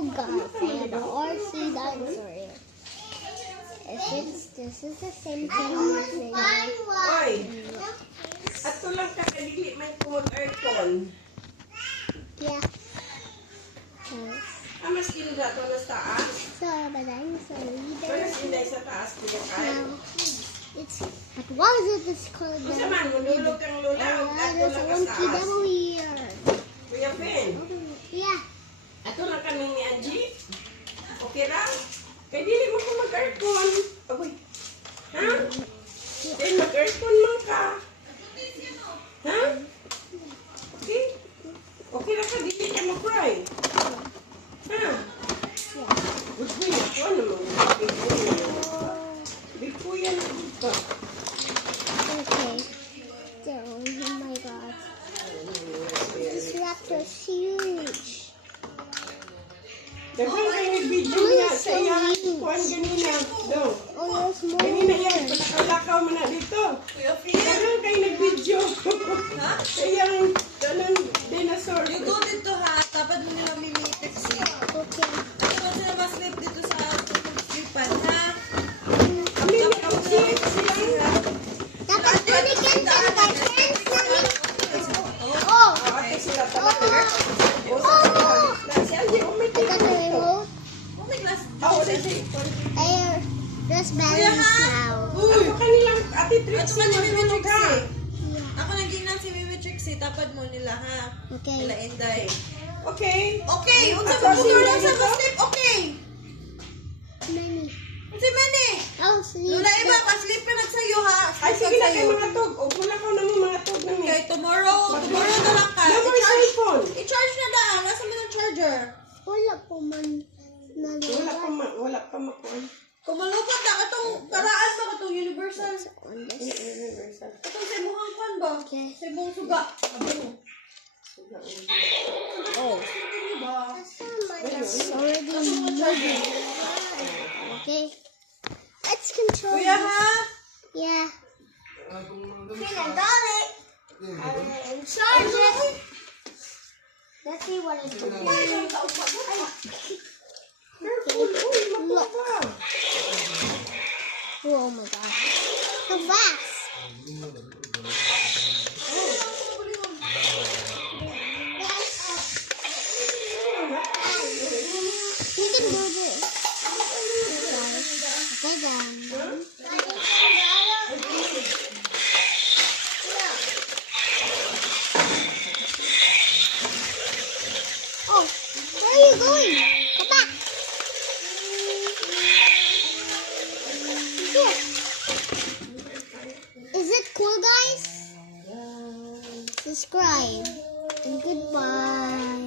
Oh God, I have an RC dinosaur here. This is the same thing as Oy! Ato lang ka kadili may cold aircon. yeah. Mas kinda to na sa taas. So the dinosaur Pero leader. sinday sa taas kuya kay. Now it's but what is it? It's called the Unsa man mululog kang lula ug ato there's a lang ka monkey sa taas. devil here. Kuya Ben, Yeah. ato lang kami ni Angie. Okay ra? Kay dili mo ko mag-aircon. Agoy. Ha? Kay mag-aircon man ka. Ha? Okay? Okay ra ka dili ka mag-cry. Ha? Good boy ako naman. Big boy. Big boy yan ka. Okay. So, oh my God. This raptor is huge. Daghang kayo video niya sa iyang kuhan ganina. Do. Oh, there's more Ganina yan. here. Panakalakaw mo na dito. Daghang kayo nag-video. Sa iyang tanang dinosaur. You go dito ha, tapad mo nila mimipix eh. Okay. Tapos sila mas-sleep dito sa sleepan ha. Kami ni Angie sila. Dapat tulikin ka na friends namin. Oh! Ate sila talaga. O sa kuhan. Si Angie, I umitin got the remote. Oh my glass. Oo, dali. Air. There's balance now. Ako kanilang ate Trixie. Ito ka niya mimitrix ka. eh. Ako naging si mimitrix eh, tapad mo nila ha. Okay. Nila Inday. Okay. Okay, unsa Ako, mo gusto sino lang sa dito? sleep, okay. Many. Unsa man eh. I'll sleep. Lula iba, pa-sleep ka nagsayo ha. Ay, Sleep sige ka na kayo sa'yo. mga tog. O, wala ko na mga tog na Okay, tomorrow na lang ka. No more cellphone. I-charge na daan. Nasa mo ng charger? Wala po man. Wala pa makuha. Kumalupad na katong paraan ba katong universal? On this. Katong sa imuhang kwan ba? Okay. Sa imong suga. Oh. Ba? It's already moving. Okay. Let's control Kuya this. ha? Yeah. I'm charge it. Let's see what it's doing. Look. Oh my God. How fast. You can do this. Okay then. Oh, where are you going? Come back. Here. Is it cool, guys? Subscribe and goodbye.